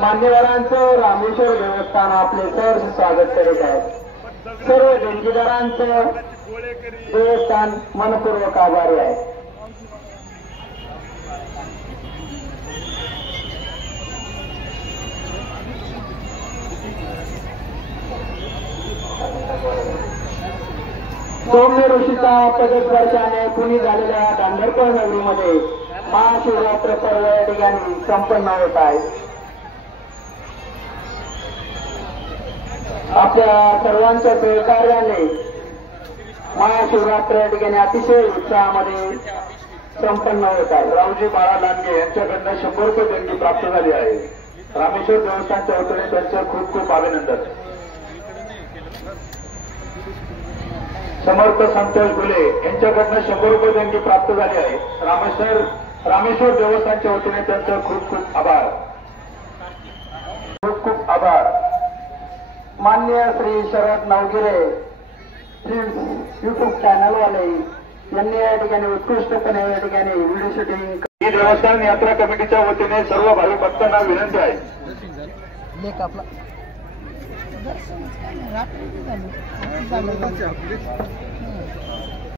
मान्यवरांचं रामेश्वर देवस्थान आपले सहर्ष स्वागत करीत आहे। सर्व देणगीदारांचं देवस्थान मनपूर्वक आभारी आहे। सौम्य ऋषीचा पदस्पर्शाने पुणी झालेल्या गांधरकर नगरीमध्ये महाशिवरात्र पर्व या ठिकाणी संपन्न होत आहे। आपल्या सर्वांच्या सहकार्याने महाशिवरात्र या ठिकाणी अतिशय उत्साहामध्ये संपन्न होत आहे। रावजी बाळा लांडगे यांच्याकडनं 100 रुपये देणगी प्राप्त झाली आहे। रामेश्वर देवस्थानच्या वतीने त्यांचं खूप खूप अभिनंदन। समर्थ संतोष गुले यांच्याकडनं 100 रुपये देणगी प्राप्त झाली आहे। रामेश्वर देवस्थानच्या वतीने त्यांचं खूप खूप आभार, खूप खूप आभार। मान्य श्री शरद नवगिरे युट्यूब चॅनल वाले यांनी या ठिकाणी उत्कृष्टपणे या ठिकाणी व्हिडिओ शूटिंग। ही देवस्थान यात्रा कमिटीच्या वतीने सर्व भाविक भक्तांना विनंती आहे।